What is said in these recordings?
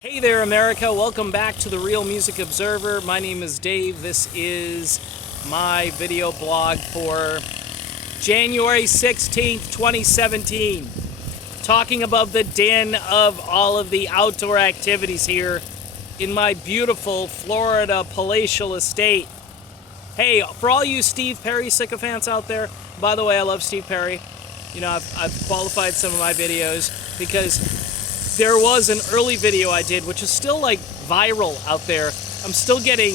Hey there, America. Welcome back to the Real Music Observer. My name is Dave. This is my video blog for January 16th, 2017. Talking about the din of all of the outdoor activities here in my beautiful Florida palatial estate. Hey, for all you Steve Perry sycophants out there, by the way, I love Steve Perry. You know, I've qualified some of my videos because there was an early video I did, which is still like viral out there. I'm still getting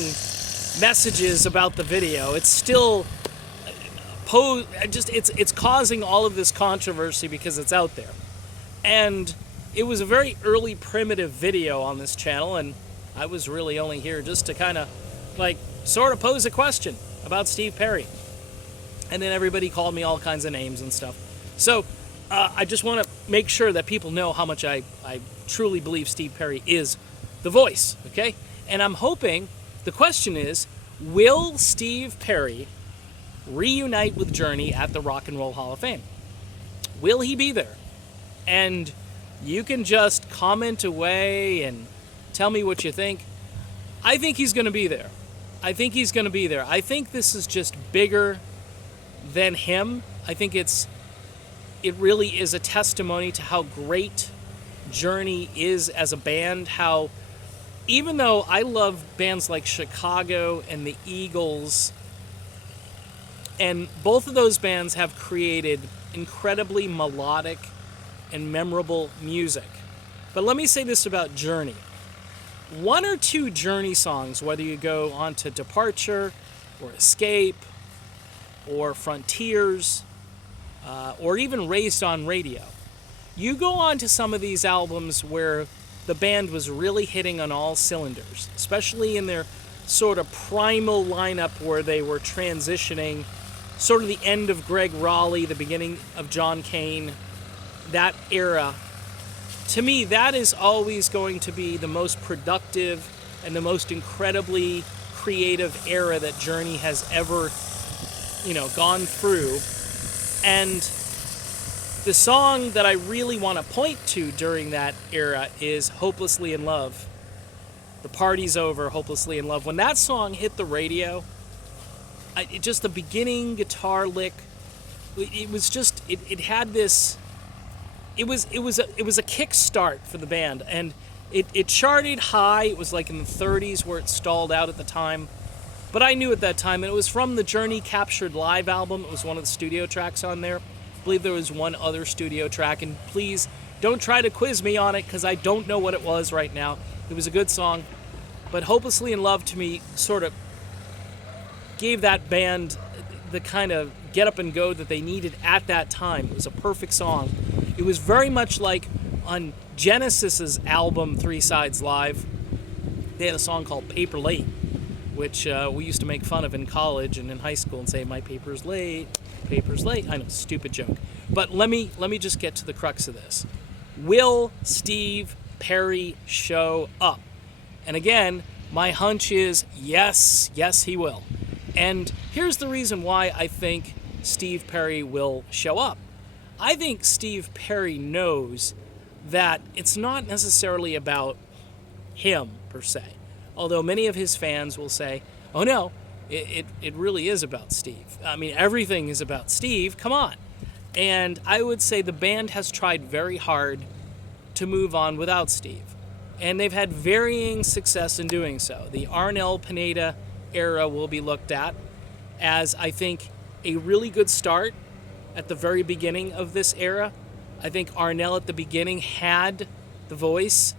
messages about the video. It's still it's causing all of this controversy because it's out there. And it was a very early primitive video on this channel, and I was really only here just to kind of like sort of pose a question about Steve Perry. And then everybody called me all kinds of names and stuff. So I just want to make sure that people know how much I truly believe Steve Perry is the voice, okay? And I'm hoping, the question is, will Steve Perry reunite with Journey at the Rock and Roll Hall of Fame? Will he be there? And you can just comment away and tell me what you think. I think he's going to be there. I think he's going to be there. I think this is just bigger than him. I think it really is a testimony to how great Journey is as a band, how even though I love bands like Chicago and the Eagles, and both of those bands have created incredibly melodic and memorable music. But let me say this about Journey. One or two Journey songs, whether you go on to Departure or Escape or Frontiers, or even Raised on Radio. You go on to some of these albums where the band was really hitting on all cylinders, especially in their sort of primal lineup where they were transitioning, sort of the end of Greg Raleigh, the beginning of John Cain, that era. To me, that is always going to be the most productive and the most incredibly creative era that Journey has ever, gone through. And the song that I really want to point to during that era is Hopelessly in Love. The Party's Over, Hopelessly in Love. When that song hit the radio, just the beginning guitar lick, it had this, it was a kickstart for the band. And it charted high. It was like in the 30s where it stalled out at the time. But I knew at that time, and it was from the Journey Captured Live album. It was one of the studio tracks on there. I believe there was one other studio track, and please don't try to quiz me on it because I don't know what it was right now. It was a good song, but Hopelessly in Love to me sort of gave that band the kind of get up and go that they needed at that time. It was a perfect song. It was very much like on Genesis's album Three Sides Live, they had a song called Paper Late, which we used to make fun of in college and in high school and say, my paper's late, paper's late. I know, stupid joke. But let me just get to the crux of this. Will Steve Perry show up? And again, my hunch is yes, he will. And here's the reason why I think Steve Perry will show up. I think Steve Perry knows that it's not necessarily about him per se. Although many of his fans will say, oh no, it really is about Steve. I mean, everything is about Steve, come on. And I would say the band has tried very hard to move on without Steve. And they've had varying success in doing so. The Arnel Pineda era will be looked at as, I think, a really good start at the very beginning of this era. I think Arnel at the beginning had the voice.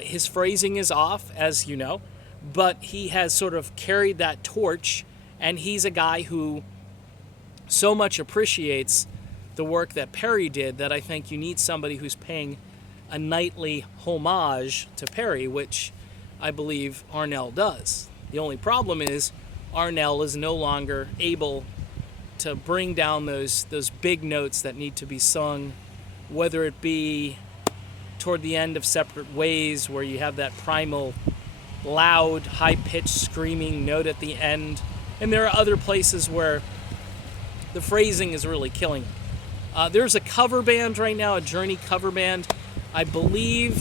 His phrasing is off, as you know, but he has sort of carried that torch, and he's a guy who so much appreciates the work that Perry did that I think you need somebody who's paying a nightly homage to Perry, which I believe Arnel does. The only problem is Arnel is no longer able to bring down those big notes that need to be sung, whether it be toward the end of Separate Ways, where you have that primal, loud, high-pitched screaming note at the end. And there are other places where the phrasing is really killing it. There's a cover band right now, a Journey cover band. I believe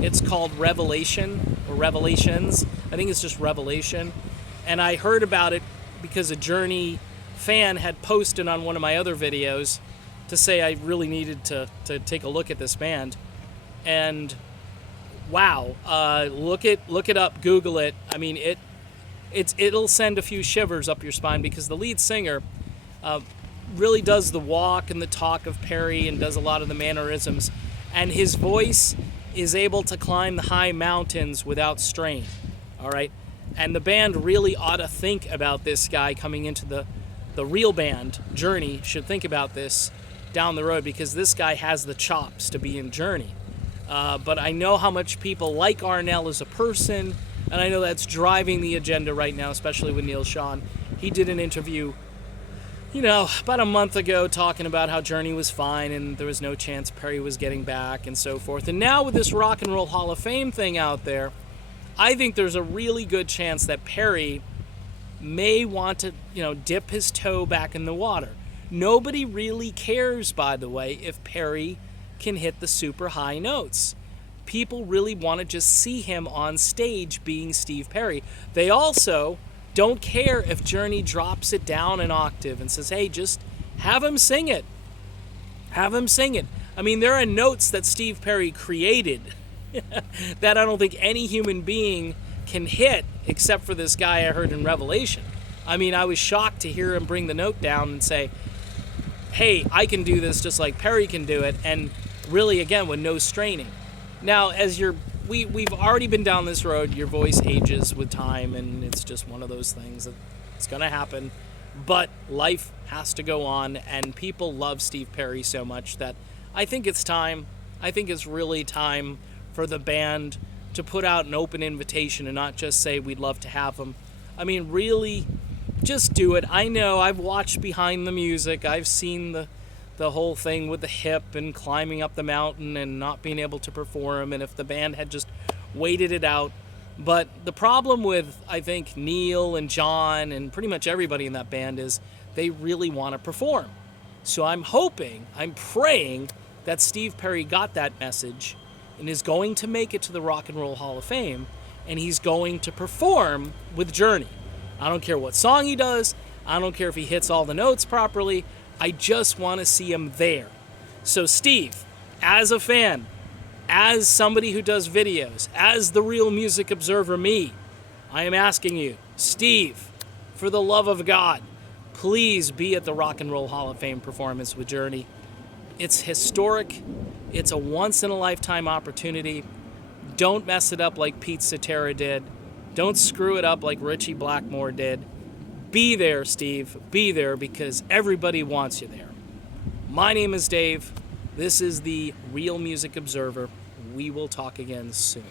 It's called Revelation, or Revelations. I think it's just Revelation. And I heard about it because a Journey fan had posted on one of my other videos to say I really needed to take a look at this band. And wow, look it up, Google it. I mean, it'll send a few shivers up your spine, because the lead singer really does the walk and the talk of Perry and does a lot of the mannerisms, and his voice is able to climb the high mountains without strain. All right, and the band really ought to think about this guy coming into the real band. Journey should think about this down the road, because this guy has the chops to be in Journey. But I know how much people like Arnell as a person, and I know that's driving the agenda right now, especially with Neil Sean. He did an interview, about a month ago, talking about how Journey was fine and there was no chance Perry was getting back and so forth. And now with this Rock and Roll Hall of Fame thing out there, I think there's a really good chance that Perry may want to, dip his toe back in the water. Nobody really cares, by the way, if Perry can hit the super high notes. People really want to just see him on stage being Steve Perry. They also don't care if Journey drops it down an octave and says, hey, just have him sing it. Have him sing it. I mean, there are notes that Steve Perry created that I don't think any human being can hit except for this guy I heard in Revelation. I mean, I was shocked to hear him bring the note down and say, hey, I can do this just like Perry can do it, and really, again, with no straining. Now, we've already been down this road. Your voice ages with time, and it's just one of those things that it's going to happen. But life has to go on, and people love Steve Perry so much that I think it's time. I think it's really time for the band to put out an open invitation and not just say we'd love to have him. I mean, really, just do it. I know I've watched Behind the Music. I've seen the whole thing with the hip and climbing up the mountain and not being able to perform, and if the band had just waited it out. But the problem with, I think, Neil and John and pretty much everybody in that band is they really want to perform. So I'm praying that Steve Perry got that message and is going to make it to the Rock and Roll Hall of Fame, and he's going to perform with Journey. I don't care what song he does. I don't care if he hits all the notes properly. I just want to see him there. So Steve, as a fan, as somebody who does videos, as the Real Music Observer me, I am asking you, Steve, for the love of God, please be at the Rock and Roll Hall of Fame performance with Journey. It's historic. It's a once-in-a-lifetime opportunity. Don't mess it up like Pete Cetera did. Don't screw it up like Richie Blackmore did. Be there, Steve. Be there, because everybody wants you there. My name is Dave. This is the Real Music Observer. We will talk again soon.